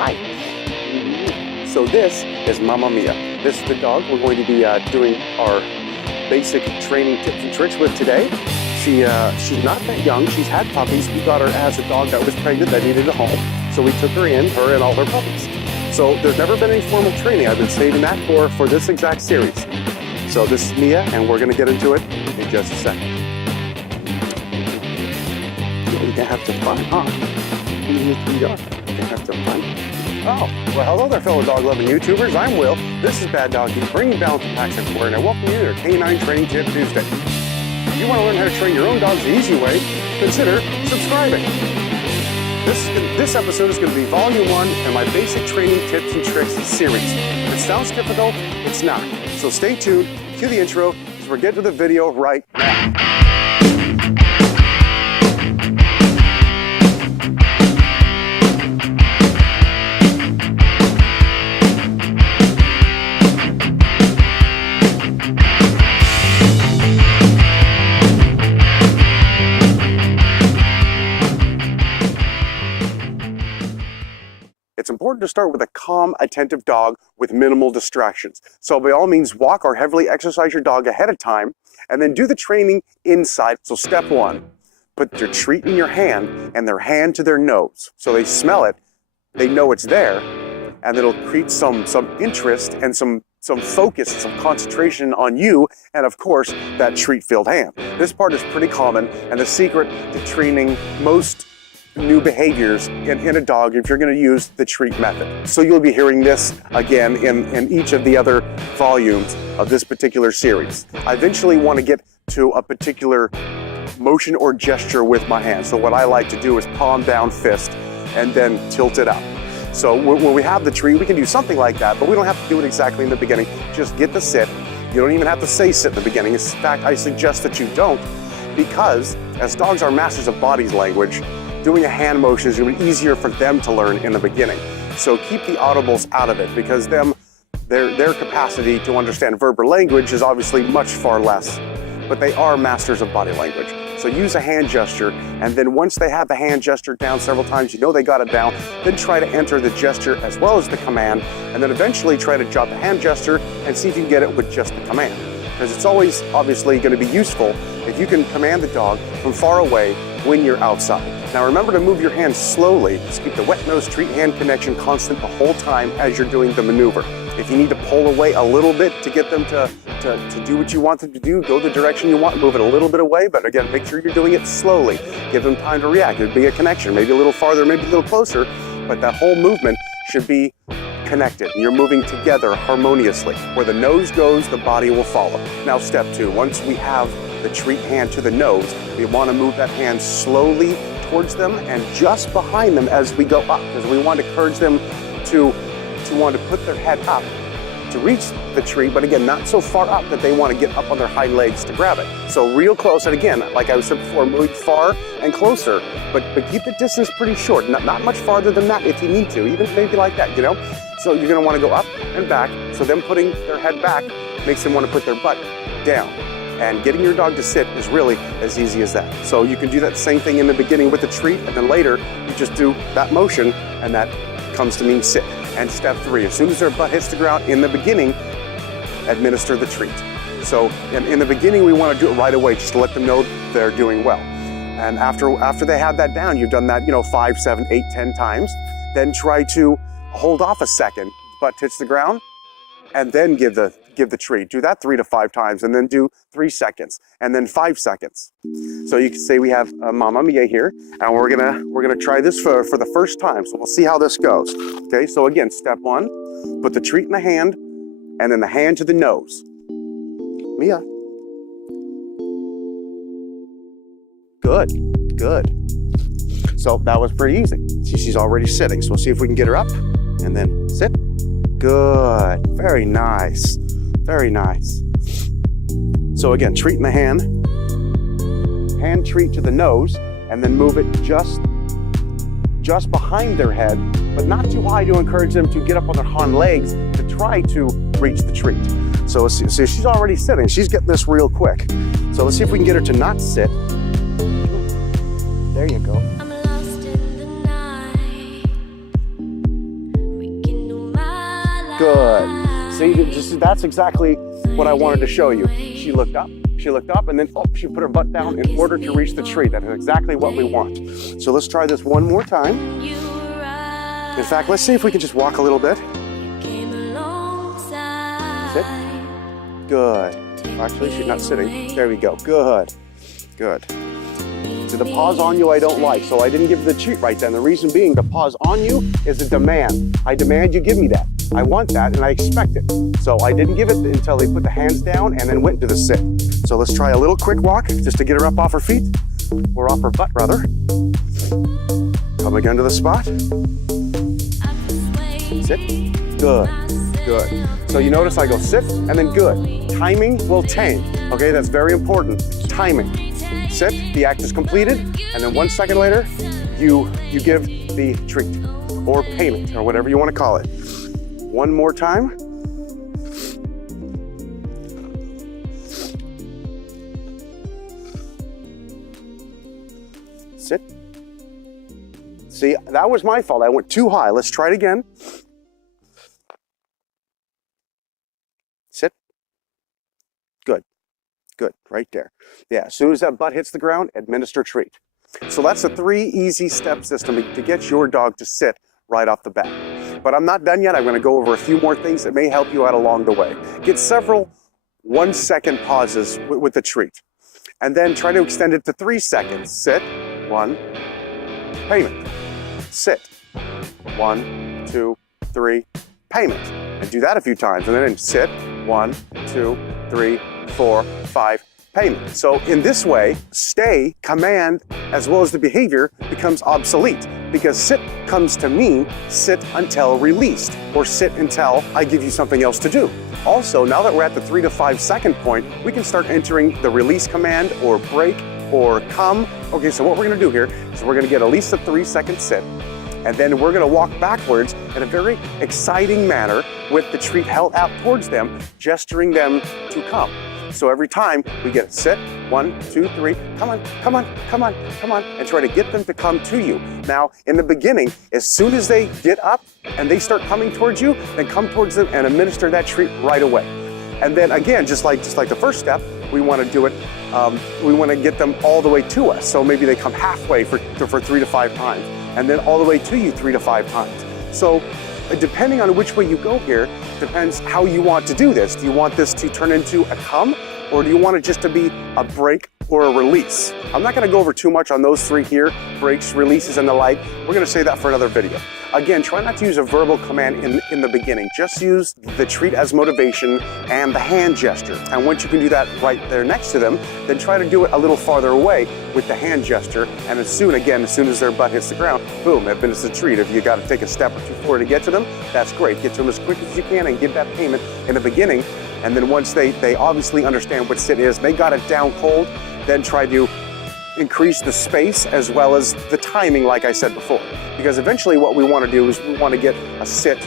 Hi. So this is Mamma Mia. This is the dog we're going to be doing our basic training tips and tricks with today. She's not that young. She's had puppies. We got her as a dog that was pregnant that needed a home. So we took her and all her puppies. So there's never been any formal training. I've been saving that for this exact series. So this is Mia, and we're going to get into it in just a second. You're gonna have to fun, huh? You're gonna have to fun. Oh, well, hello there, fellow dog-loving YouTubers. I'm Will. This is Bad Doggy, bringing balance to packs everywhere, and I welcome you to Canine Training Tip Tuesday. If you want to learn how to train your own dogs the easy way, consider subscribing. This episode is going to be Volume 1 in my Basic Training Tips and Tricks series. If it sounds difficult, it's not. So stay tuned, cue the intro, because we're getting to the video right now. It's important to start with a calm, attentive dog with minimal distractions. So by all means, walk or heavily exercise your dog ahead of time and then do the training inside. So step 1, put your treat in your hand and their hand to their nose. So they smell it, they know it's there, and it'll create some interest and some focus, some concentration on you, and of course, that treat-filled hand. This part is pretty common, and the secret to training most new behaviors in a dog if you're going to use the treat method. So you'll be hearing this again in each of the other volumes of this particular series. I eventually want to get to a particular motion or gesture with my hand. So what I like to do is palm down fist and then tilt it up. So when we have the treat, we can do something like that, but we don't have to do it exactly in the beginning. Just get the sit. You don't even have to say sit in the beginning. In fact, I suggest that you don't, because as dogs are masters of body language, doing a hand motion is going to be easier for them to learn in the beginning. So keep the audibles out of it, because their capacity to understand verbal language is obviously much far less, but they are masters of body language. So use a hand gesture, and then once they have the hand gesture down several times, you know they got it down, then try to enter the gesture as well as the command, and then eventually try to drop the hand gesture and see if you can get it with just the command. Because it's always obviously going to be useful if you can command the dog from far away when you're outside. Now remember to move your hands slowly. Just keep the wet nose treat hand connection constant the whole time as you're doing the maneuver. If you need to pull away a little bit to get them to do what you want them to do, go the direction you want, move it a little bit away, but again, make sure you're doing it slowly. Give them time to react. It'd be a connection, maybe a little farther, maybe a little closer, but that whole movement should be connected. You're moving together harmoniously. Where the nose goes, the body will follow. Now step 2, once we have the treat hand to the nose, we want to move that hand slowly towards them and just behind them as we go up, because we want to encourage them to want to put their head up to reach the treat, but again, not so far up that they want to get up on their hind legs to grab it. So real close, and again, like I said before, move far and closer, but keep the distance pretty short, not much farther than that if you need to, even maybe like that, you know? So you're going to want to go up and back, so them putting their head back makes them want to put their butt down. And getting your dog to sit is really as easy as that. So you can do that same thing in the beginning with the treat, and then later you just do that motion, and that comes to mean sit. And step 3, as soon as their butt hits the ground in the beginning, administer the treat. So in the beginning, we want to do it right away, just to let them know they're doing well. And after they have that down, you've done that, 5, 7, 8, 10 times, then try to hold off a second, butt hits the ground, and then give the treat. Do that 3 to 5 times, and then do 3 seconds, and then 5 seconds. So you can say we have Mamma Mia here, and we're gonna try this for the first time. So we'll see how this goes. Okay, so again, step 1, put the treat in the hand, and then the hand to the nose. Mia. Good, good. So that was pretty easy. See, she's already sitting, so we'll see if we can get her up, and then sit. Good, very nice, very nice. So again, treat in the hand treat to the nose, and then move it just behind their head, but not too high to encourage them to get up on their hind legs to try to reach the treat. So she's already sitting, she's getting this real quick. So let's see if we can get her to not sit. There you go. Good. See, that's exactly what I wanted to show you. She looked up, and then she put her butt down in order to reach the tree. That is exactly what we want. So let's try this one more time. In fact, let's see if we can just walk a little bit. Sit. Good. Actually, she's not sitting. There we go. Good. Good. So the pause on you I don't like, so I didn't give the treat right then. The reason being the pause on you is a demand. I demand you give me that. I want that and I expect it. So I didn't give it until they put the hands down and then went to the sit. So let's try a little quick walk just to get her up off her feet, or off her butt rather. Come again to the spot. Sit. Good. Good. So you notice I go sit and then good. Timing will tame. Okay, that's very important. Timing. Sit, the act is completed, and then 1 second later, you give the treat or payment or whatever you want to call it. One more time. Sit. See, that was my fault. I went too high. Let's try it again. Sit. Good. Good, right there. Yeah, as soon as that butt hits the ground, administer treat. So that's a 3 easy step system to get your dog to sit right off the bat. But I'm not done yet. I'm going to go over a few more things that may help you out along the way. Get several 1 second pauses with the treat. And then try to extend it to 3 seconds. Sit, 1, payment. Sit, 1, 2, 3, payment. And do that a few times. And then sit, 1, 2, 3, 4, 5, payment. So in this way, stay, command, as well as the behavior becomes obsolete, because sit comes to mean sit until released, or sit until I give you something else to do. Also, now that we're at the 3 to 5 second point, we can start entering the release command or break or come. Okay, so what we're gonna do here is we're gonna get at least a 3 second sit, and then we're gonna walk backwards in a very exciting manner with the treat held out towards them, gesturing them to come. So every time we get a sit, 1, 2, 3, come on, come on, come on, come on, and try to get them to come to you. Now, in the beginning, as soon as they get up and they start coming towards you, then come towards them and administer that treat right away. And then again, just like the first step, we want to do it, we want to get them all the way to us. So maybe they come halfway for 3 to 5 times, and then all the way to you 3 to 5 times. So depending on which way you go here, depends how you want to do this. Do you want this to turn into a come, or do you want it just to be a break or a release? I'm not gonna go over too much on those 3 here, breaks, releases, and the like. We're gonna save that for another video. Again, try not to use a verbal command in the beginning. Just use the treat as motivation and the hand gesture. And once you can do that right there next to them, then try to do it a little farther away with the hand gesture. And as soon as their butt hits the ground, boom, administer the treat. If you gotta take a step or 2 forward to get to them, that's great. Get to them as quick as you can and give that payment in the beginning. And then once they obviously understand what sit is, they got it down cold, then try to increase the space as well as the timing, like I said before. Because eventually what we want to do is we want to get a sit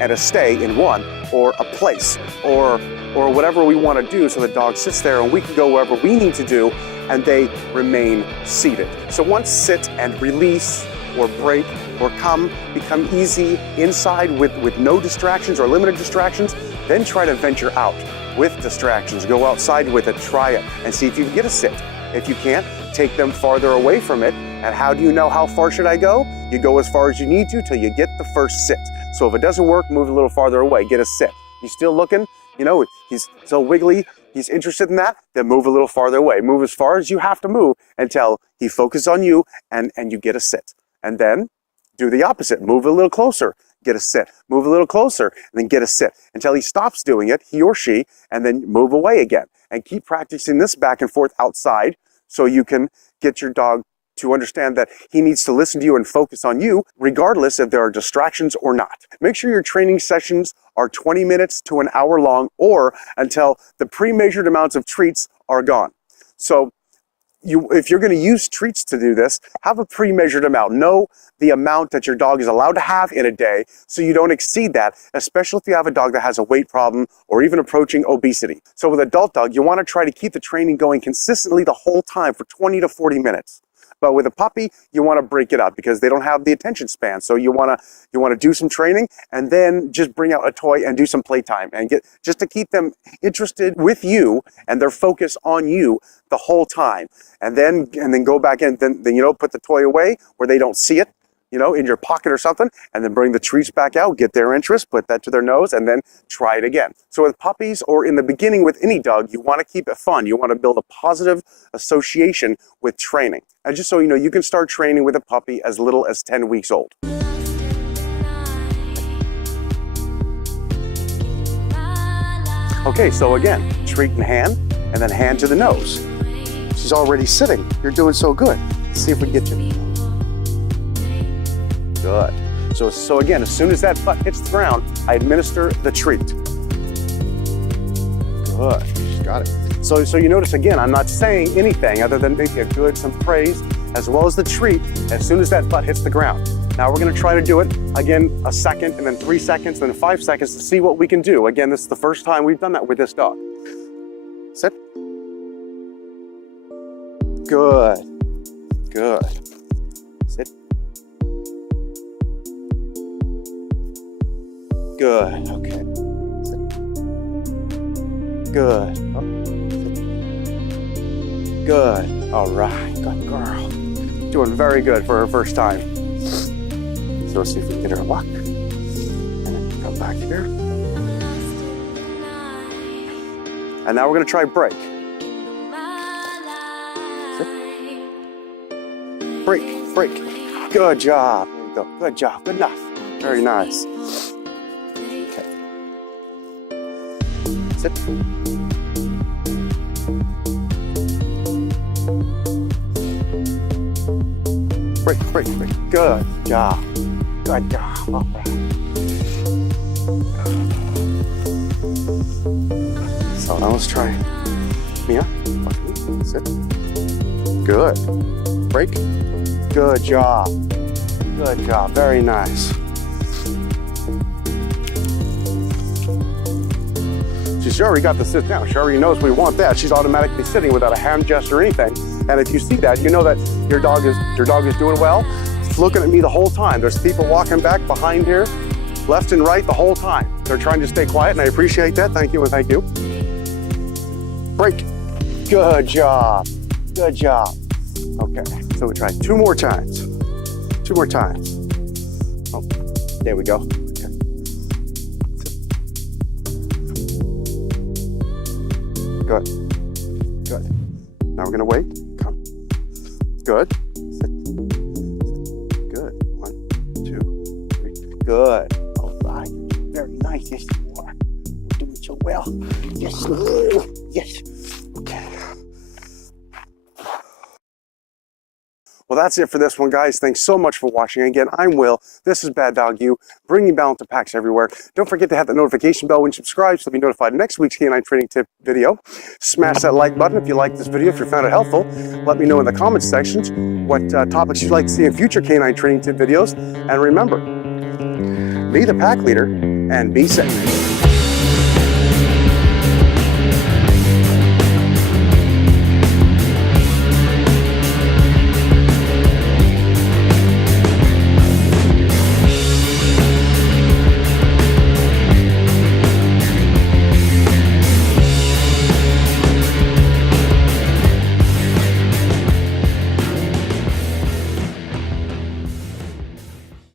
and a stay in one, or a place, or whatever we want to do, so the dog sits there and we can go wherever we need to do and they remain seated. So once sit and release or break or come become easy inside with no distractions or limited distractions, then try to venture out with distractions. Go outside with it, try it, and see if you can get a sit. If you can't, take them farther away from it. And how do you know how far should I go? You go as far as you need to till you get the first sit. So if it doesn't work, move a little farther away, get a sit. He's still looking, you know, he's still wiggly, he's interested in that, then move a little farther away. Move as far as you have to move until he focuses on you and you get a sit. And then do the opposite, move a little closer, get a sit, move a little closer, and then get a sit until he stops doing it, he or she, and then move away again. And keep practicing this back and forth outside so you can get your dog to understand that he needs to listen to you and focus on you, regardless if there are distractions or not. Make sure your training sessions are 20 minutes to an hour long, or until the pre-measured amounts of treats are gone. So if you're going to use treats to do this, have a pre-measured amount. Know the amount that your dog is allowed to have in a day so you don't exceed that, especially if you have a dog that has a weight problem or even approaching obesity. So with adult dog, you want to try to keep the training going consistently the whole time for 20 to 40 minutes. But with a puppy, you want to break it up because they don't have the attention span. So you want to do some training and then just bring out a toy and do some playtime and just to keep them interested with you and their focus on you the whole time. And then go back in, then put the toy away where they don't see it, in your pocket or something, and then bring the treats back out, get their interest, put that to their nose, and then try it again. So with puppies or in the beginning with any dog, you want to keep it fun. You want to build a positive association with training. And just so you know, you can start training with a puppy as little as 10 weeks old. Okay, so again, treat in hand, and then hand to the nose. She's already sitting. You're doing so good. Let's see if we can get you. Good. So again, as soon as that butt hits the ground, I administer the treat. Good. She's got it. So you notice again, I'm not saying anything other than maybe some praise, as well as the treat as soon as that butt hits the ground. Now we're going to try to do it again a second, and then 3 seconds, and then 5 seconds to see what we can do. Again, this is the first time we've done that with this dog. Sit. Good. Good. Sit. Good. Okay. Sit. Good. Oh. Sit. Good. All right. Good girl. Doing very good for her first time. So let's see if we can get her to walk. And then come back here. And now we're going to try break. Sit. Break, break. Good job. There you go. Good job. Good enough. Very nice. Okay. Sit. Break, break, break. Good job. Good job. All right. So now let's try. Mia, sit. Good. Break. Good job. Good job. Very nice. She's already got to sit down. She already knows we want that. She's automatically sitting without a hand gesture or anything. And if you see that, you know that your dog is doing well. It's looking at me the whole time. There's people walking back behind here, left and right the whole time. They're trying to stay quiet, and I appreciate that. Thank you and thank you. Break. Good job. Good job. Okay, so we try 2 more times. 2 more times. Oh, there we go. Okay. Good. Good. Now we're gonna wait. Come. Good. Sit. Good. 1, 2, 3. Good. All right. Very nice. Yes, you are. You're doing so well. Yes. Yes. Okay. Well, that's it for this one, guys. Thanks so much for watching. Again, I'm Will. This is Bad Dog U, bringing balance to packs everywhere. Don't forget to hit the notification bell when you subscribe so you'll be notified next week's canine training tip video. Smash that like button if you like this video, if you found it helpful. Let me know in the comments sections what topics you'd like to see in future canine training tip videos. And remember, be the pack leader and be safe.